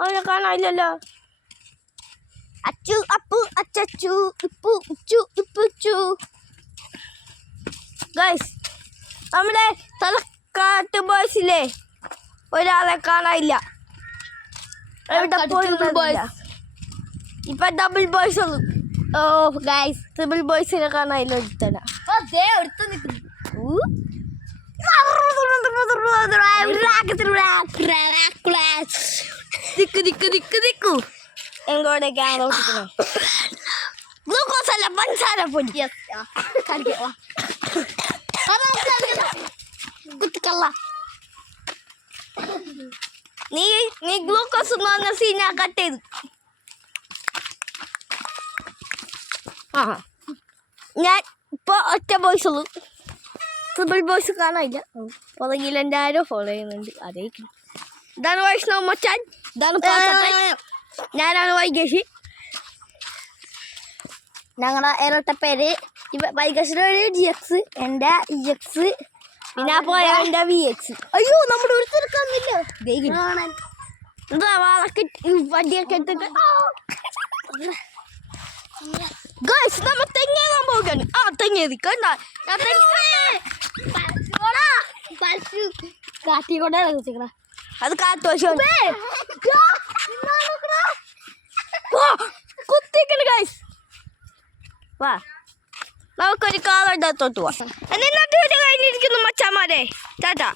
അവനെ കാണാനില്ലല്ലോ. അച്ചു അപ്പു അച്ചു ഇപ്പു ഉച്ചു ഇപ്പുച്ചു. ഗൈസ്, നമ്മുടെ തലക്കാട്ട് ബോയ്സിലെ ഒരാളെ കാണാനില്ല. ഇപ്പൊ ഡബിൾ ബോയ്സ് ഉള്ളു. ഓ ഗൈസ്, ട്രിപ്പിൾ ബോയ്സിനെ കാണാനില്ല. ഒരുത്തന എങ്ങോട്ടേക്കാണ് നോക്കിക്കുന്നത്? ഗ്ലൂക്കോസ് അല്ല, പഞ്ചസാര പൊടി. കുത്തിക്കള്ള നീ ഗ്ലൂക്കോസ് എന്ന് സീന കട്ട് ചെയ്തു. ആ ഞാൻ ഇപ്പൊ ഒറ്റ ബോയ്സ് ഉള്ളു. ട്രിപ്പിൾ ബോയ്സ് കാണാനില്ല. പുറകിൽ എൻ്റെ ആരോ ഫോളോ ചെയ്യുന്നുണ്ട്. അറിയിക്കണം. ഇതാണ് വൈഷ്ണവ് മച്ചാൻ, ഇതാണ് ഞാനാണ് വൈകേഷ്. ഞങ്ങളുടെ ഇരട്ട പേര് വൈകേഷിൻ്റെ ഒരു GX, എൻ്റെ EX, പിന്നെ പോയ എൻ്റെ VX. അയ്യോ, നമ്മുടെ ഒരു തിരക്കാന്നില്ല. എന്താ വാളൊക്കെ വണ്ടിയൊക്കെ എടുത്തിട്ട് ഗൈസ്, നമ്മ തെങ്ങേറാൻ പോകാണ്. ആ തെങ്ങേറി കണ്ട. അത് കാത്തോശം കുത്തിക്കണ് ഗൈസ്. വാ, നമുക്കൊരു കാറുണ്ടാത്തോട്ട് പോവാം. എന്നിട്ട് വീട് കഴിഞ്ഞിരിക്കുന്നു മച്ചാമാരെ. ടാറ്റാ.